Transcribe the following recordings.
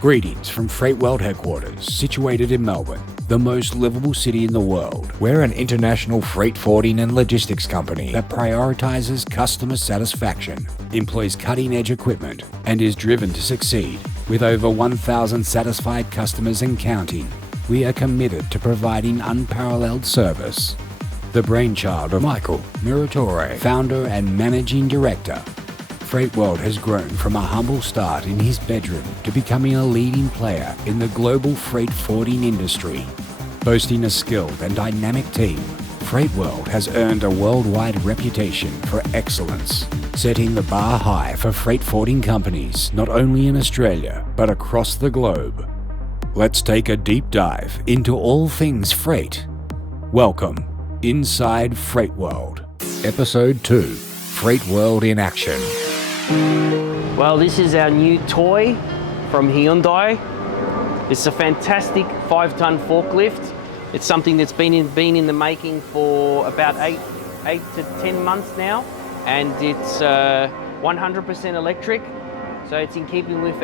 Greetings from Freight World headquarters, situated in Melbourne, the most livable city in the world. We're an international freight forwarding and logistics company that prioritizes customer satisfaction, employs cutting-edge equipment, and is driven to succeed. With over 1,000 satisfied customers and counting, we are committed to providing unparalleled service. The brainchild of Michael Miratore, founder and managing director, FreightWorld has grown from a humble start in his bedroom to becoming a leading player in the global freight forwarding industry. Boasting a skilled and dynamic team, FreightWorld has earned a worldwide reputation for excellence, setting the bar high for freight forwarding companies not only in Australia but across the globe. Let's take a deep dive into all things freight. Welcome, Inside Freight World, Episode 2, Freight World in Action. Well, this is our new toy from Hyundai. It's a fantastic 5-ton forklift. It's something that's been in the making for about 8 to 10 months now, and it's 100% electric. So it's in keeping with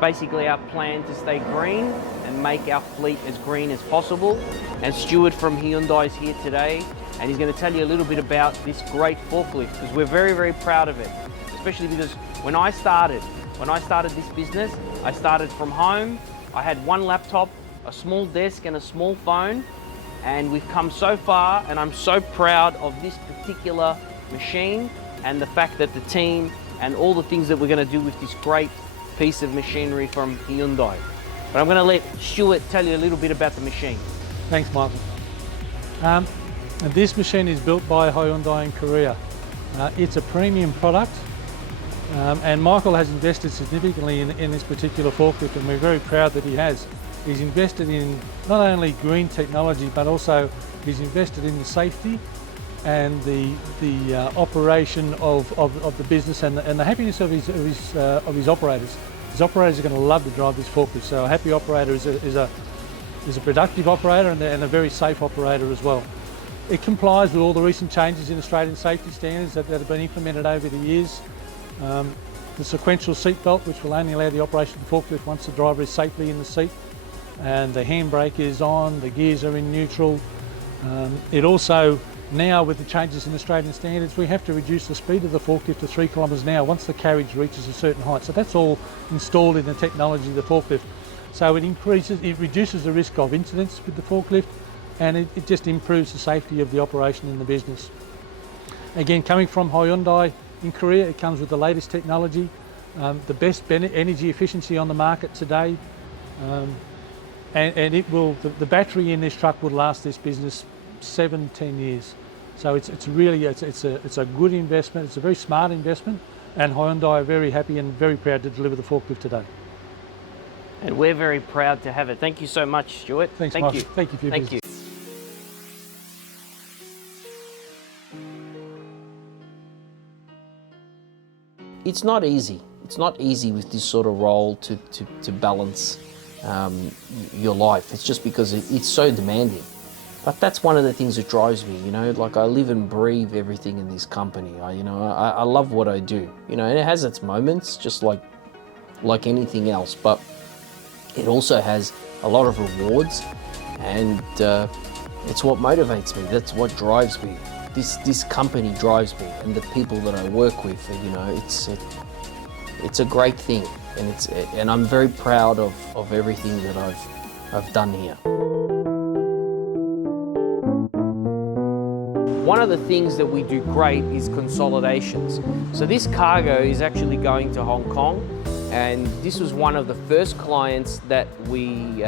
basically our plan to stay green and make our fleet as green as possible. And Stuart from Hyundai is here today, and he's going to tell you a little bit about this great forklift, because we're very, very proud of it. Especially because when I started this business, I started from home. I had one laptop, a small desk and a small phone, and we've come so far, and I'm so proud of this particular machine and the fact that the team and all the things that we're going to do with this great piece of machinery from Hyundai. But I'm going to let Stuart tell you a little bit about the machine. Thanks, Michael. This machine is built by Hyundai in Korea. It's a premium product, and Michael has invested significantly in this particular forklift, and we're very proud that he has. He's invested in not only green technology, but also he's invested in the safety and the operation of the business and the happiness of his operators. His operators are going to love to drive this forklift. So a happy operator is a productive operator and a very safe operator as well. It complies with all the recent changes in Australian safety standards that have been implemented over the years. The sequential seat belt, which will only allow the operation of the forklift once the driver is safely in the seat, and the handbrake is on, the gears are in neutral. It also, now with the changes in Australian standards, we have to reduce the speed of the forklift to 3 kilometres an hour once the carriage reaches a certain height. So that's all installed in the technology of the forklift. So it reduces the risk of incidents with the forklift, and it just improves the safety of the operation in the business. Again, coming from Hyundai in Korea, it comes with the latest technology, the best energy efficiency on the market today, and the battery in this truck would last this business 7-10 years. So it's a good investment. It's a very smart investment, and Hyundai are very happy and very proud to deliver the forklift today. And we're very proud to have it. Thank you so much, Stuart. Thanks, Michael. Thank you for your business. You. It's not easy. It's not easy with this sort of role to balance your life. It's just because it's so demanding. But that's one of the things that drives me, like I live and breathe everything in this company. I love what I do, and it has its moments just like anything else, but it also has a lot of rewards, and it's what motivates me. That's what drives me. This company drives me, and the people that I work with, it's a great thing, and I'm very proud of everything that I've done here. One of the things that we do great is Consolidations. So this cargo is actually going to Hong Kong, and this was one of the first clients that we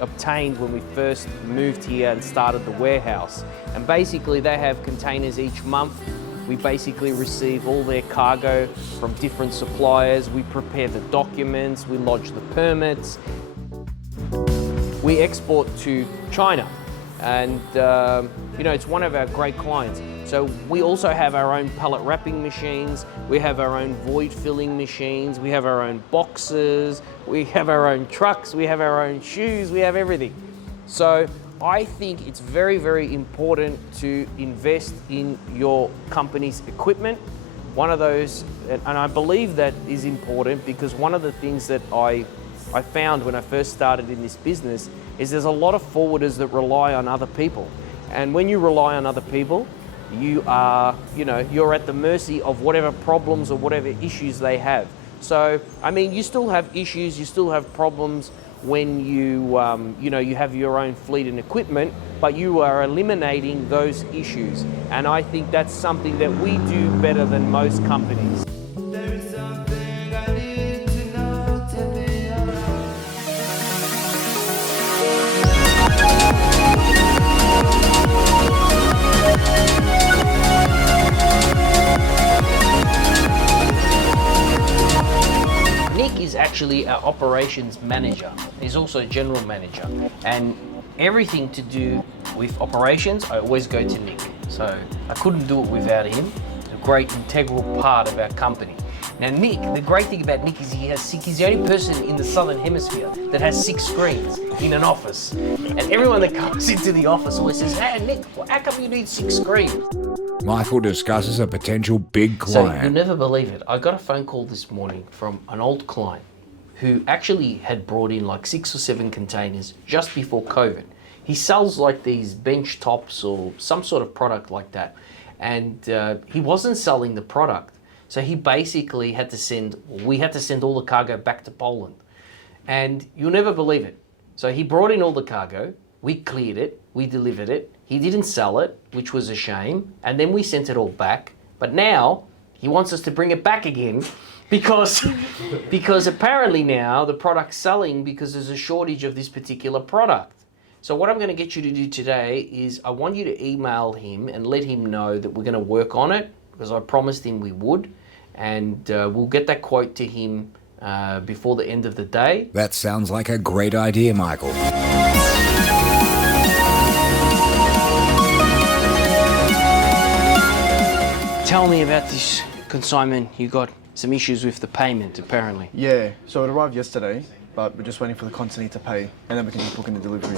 obtained when we first moved here and started the warehouse. And basically they have containers each month. We basically receive all their cargo from different suppliers. We prepare the documents, we lodge the permits. We export to China, and it's one of our great clients. So we also have our own pallet wrapping machines, we have our own void filling machines, we have our own boxes, we have our own trucks, we have our own shoes, we have everything. So I think it's very, very important to invest in your company's equipment one of those, and I believe that is important because one of the things that I found when I first started in this business is there's a lot of forwarders that rely on other people. And when you rely on other people, you are, you're at the mercy of whatever problems or whatever issues they have. So, I mean, you still have issues, you still have problems when you have your own fleet and equipment, but you are eliminating those issues. And I think that's something that we do better than most companies. Nick is actually our operations manager. He's also general manager. And everything to do with operations, I always go to Nick. So I couldn't do it without him. He's a great integral part of our company. Now Nick, the great thing about Nick is he's the only person in the Southern Hemisphere that has 6 screens in an office. And everyone that comes into the office always says, "Hey Nick, how come you need 6 screens?" Michael discusses a potential big client. So you'll never believe it. I got a phone call this morning from an old client who actually had brought in like 6 or 7 containers just before COVID. He sells like these bench tops or some sort of product like that. And he wasn't selling the product. So he basically we had to send all the cargo back to Poland. And you'll never believe it. So he brought in all the cargo, we cleared it, we delivered it. He didn't sell it, which was a shame. And then we sent it all back. But now he wants us to bring it back again because apparently now the product's selling because there's a shortage of this particular product. So what I'm going to get you to do today is I want you to email him and let him know that we're going to work on it because I promised him we would. And we'll get that quote to him before the end of the day. That sounds like a great idea, Michael. Tell me about this consignment. You got some issues with the payment, apparently. Yeah, so it arrived yesterday, but we're just waiting for the consignee to pay, and then we can just book in the delivery.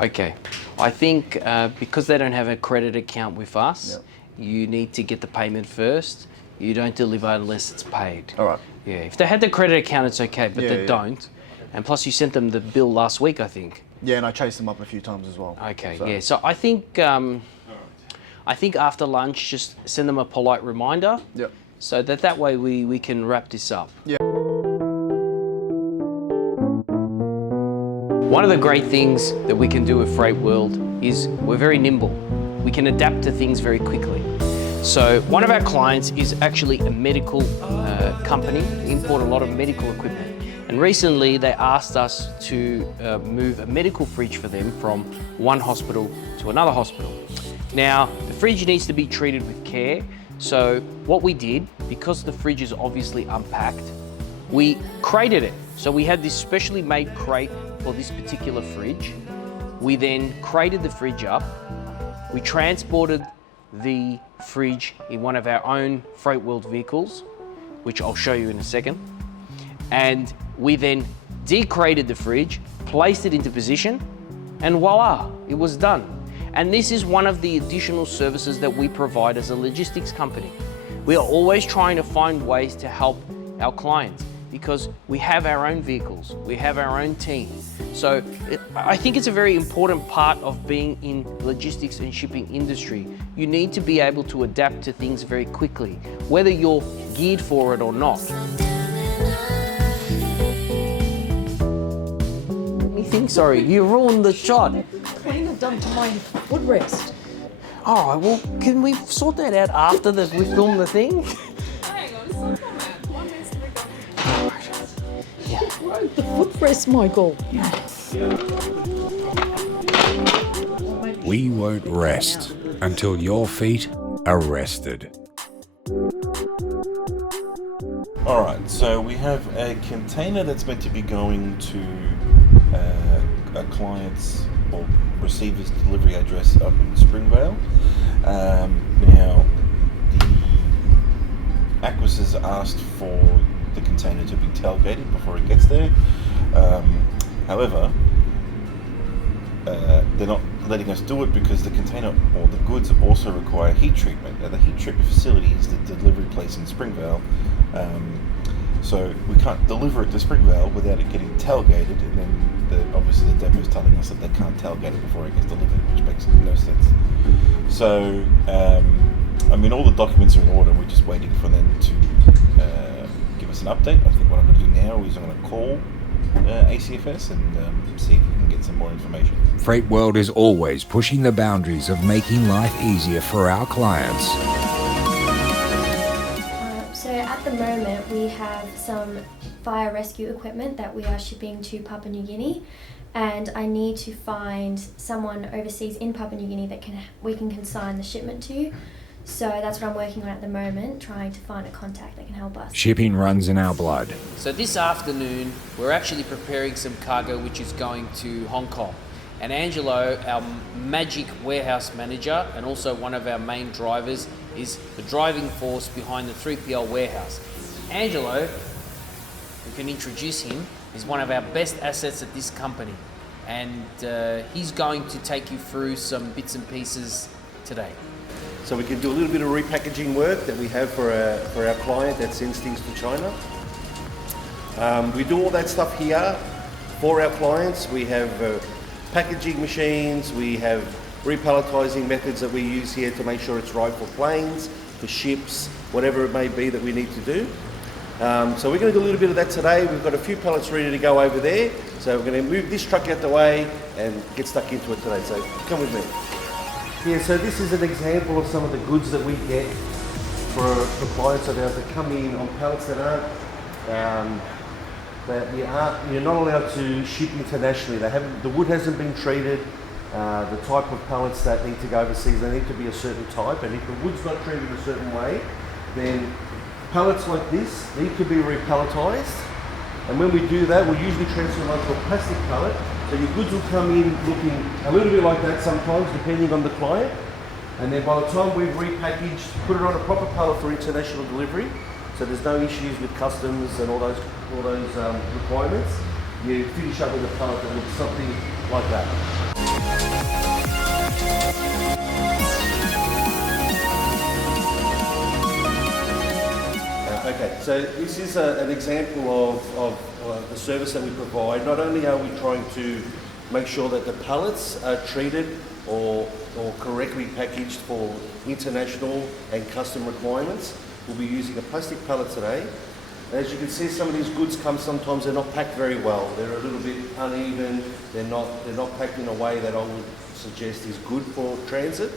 Okay. I think because they don't have a credit account with us, you need to get the payment first. You don't deliver unless it's paid. All right. Yeah, if they had the credit account, it's okay, but they don't. And plus, you sent them the bill last week, I think. Yeah, and I chased them up a few times as well. Okay, yeah. So I think after lunch, just send them a polite reminder. Yep. So that way we can wrap this up. Yeah. One of the great things that we can do at FreightWorld is we're very nimble. We can adapt to things very quickly. So one of our clients is actually a medical company. They import a lot of medical equipment. And recently they asked us to move a medical fridge for them from one hospital to another hospital. Now, the fridge needs to be treated with care. So what we did, because the fridge is obviously unpacked, we crated it. So we had this specially made crate for this particular fridge. We then crated the fridge up. We transported the fridge in one of our own FreightWorld vehicles, which I'll show you in a second. And we then decrated the fridge, placed it into position, and voila, it was done. And this is one of the additional services that we provide as a logistics company. We are always trying to find ways to help our clients because we have our own vehicles, we have our own team. So I think it's a very important part of being in logistics and shipping industry. You need to be able to adapt to things very quickly, whether you're geared for it or not. Anything? Sorry, you ruined the shot. Cleaner done to my footrest. All right, well, can we sort that out after we film the thing? Hang on, it's not on that. One needs to be done. Yeah. The footrest, Michael. We won't rest until your feet are rested. All right, so we have a container that's meant to be going to a client's or receiver's delivery address up in Springvale. Now, the Aquis asked for the container to be tailgated before it gets there. However, they're not letting us do it because the container or the goods also require heat treatment. Now, the heat treatment facility is the delivery place in Springvale, so we can't deliver it to Springvale without it getting tailgated, and then obviously the depot is telling us that they can't tailgate it before it gets delivered, which makes no sense. So, I mean, all the documents are in order. We're just waiting for them to give us an update. I think what I'm going to do now is I'm going to call ACFS and see if we can get some more information. FreightWorld is always pushing the boundaries of making life easier for our clients. So at the moment we have some fire rescue equipment that we are shipping to Papua New Guinea, and I need to find someone overseas in Papua New Guinea that we can consign the shipment to. So that's what I'm working on at the moment, trying to find a contact that can help us. Shipping runs in our blood. So this afternoon, we're actually preparing some cargo which is going to Hong Kong. And Angelo, our magic warehouse manager and also one of our main drivers, is the driving force behind the 3PL warehouse. Angelo, we can introduce him, is one of our best assets at this company. And he's going to take you through some bits and pieces today. So we can do a little bit of repackaging work that we have for our client that sends things to China. We do all that stuff here for our clients. We have packaging machines, we have repalletizing methods that we use here to make sure it's right for planes, for ships, whatever it may be that we need to do. So we're going to do a little bit of that today. We've got a few pallets ready to go over there. So we're going to move this truck out the way and get stuck into it today. So come with me. Yeah, so this is an example of some of the goods that we get for clients of ours that come in on pallets that aren't, you're not allowed to ship internationally. The wood hasn't been treated. The type of pallets that need to go overseas, they need to be a certain type, and if the wood's not treated a certain way, then pallets like this need to be repalletized. And when we do that, we'll usually transfer them onto a plastic pallet. So your goods will come in looking a little bit like that sometimes, depending on the client. And then by the time we've repackaged, put it on a proper pallet for international delivery, so there's no issues with customs and all those requirements, you finish up with a pallet that looks something like that. Okay, so this is an example of the service that we provide. Not only are we trying to make sure that the pallets are treated or correctly packaged for international and custom requirements, we'll be using a plastic pallet today. As you can see, some of these goods sometimes they're not packed very well. They're a little bit uneven. They're not packed in a way that I would suggest is good for transit.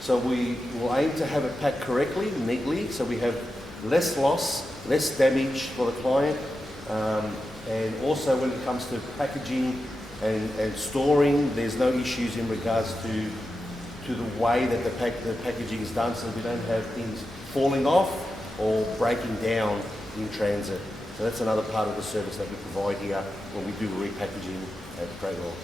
So we will aim to have it packed correctly, neatly, so we have less loss, less damage for the client, and also when it comes to packaging and storing, there's no issues in regards to the way that the packaging is done, so we don't have things falling off or breaking down in transit. So that's another part of the service that we provide here when we do repackaging at FreightWorld.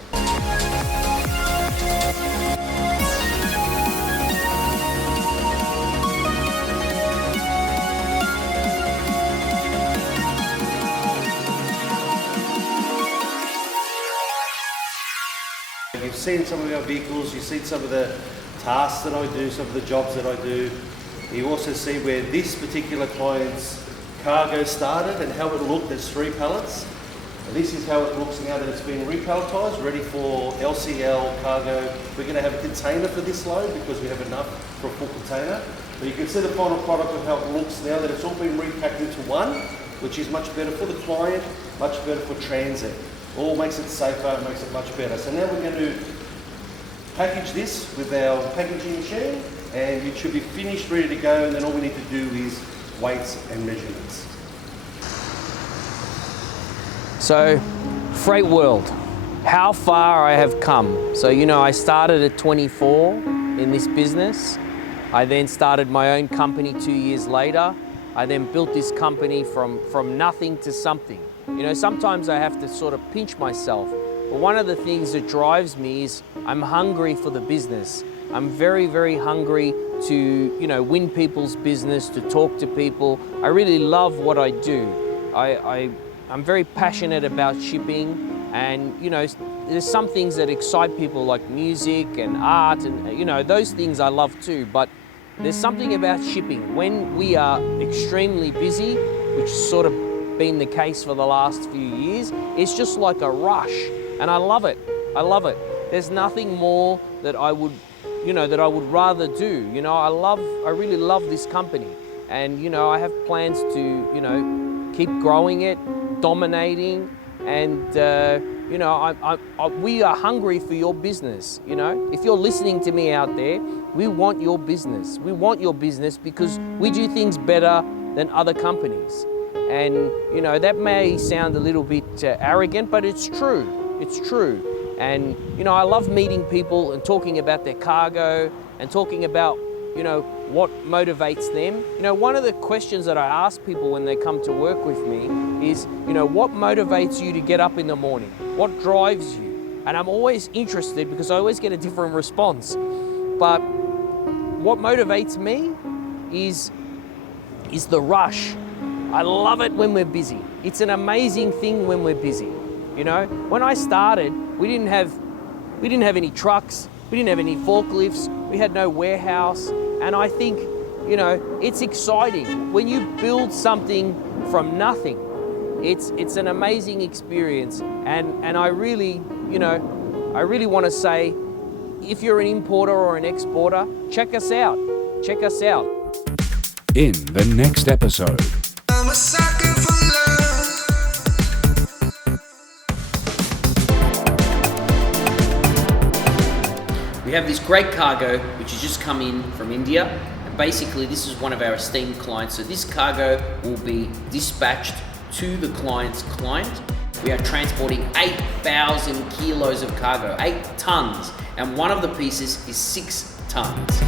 You've seen some of our vehicles, you've seen some of the tasks that I do, some of the jobs that I do. You also see where this particular client's cargo started and how it looked as 3 pallets. And this is how it looks now that it's been repalletized, ready for LCL cargo. We're going to have a container for this load because we have enough for a full container. But you can see the final product of how it looks now that it's all been repacked into one, which is much better for the client, much better for transit. All makes it safer, makes it much better. So now we're going to package this with our packaging machine, and it should be finished, ready to go, and then all we need to do is weights and measurements. So, Freight World, how far I have come. So, you know, I started at 24 in this business. I then started my own company 2 years later. I then built this company from nothing to something. You know, sometimes I have to sort of pinch myself. But one of the things that drives me is I'm hungry for the business. I'm very, very hungry to, you know, win people's business, to talk to people. I really love what I do. I'm very passionate about shipping, And there's some things that excite people like music and art, and those things I love too. But there's something about shipping when we are extremely busy, which has sort of been the case for the last few years. It's just like a rush, and I love it. I love it. There's nothing more that I would rather do. I really love this company, and I have plans to keep growing it, dominating, and we are hungry for your business. If you're listening to me out there, we want your business. We want your business because we do things better than other companies. And that may sound a little bit arrogant, but it's true. It's true. And I love meeting people and talking about their cargo and talking about what motivates them. One of the questions that I ask people when they come to work with me is, what motivates you to get up in the morning? What drives you? And I'm always interested because I always get a different response. But what motivates me is the rush. I love it when we're busy. It's an amazing thing when we're busy. When I started, we didn't have any trucks, we didn't have any forklifts, we had no warehouse, and I think, it's exciting. When you build something from nothing, it's an amazing experience, and I really want to say, if you're an importer or an exporter, check us out. Check us out. In the next episode. I'm a sucker for love. We have this great cargo which has just come in from India, and basically this is one of our esteemed clients. So this cargo will be dispatched to the client's client. We are transporting 8,000 kilos of cargo, 8 tons, and one of the pieces is 6 tons.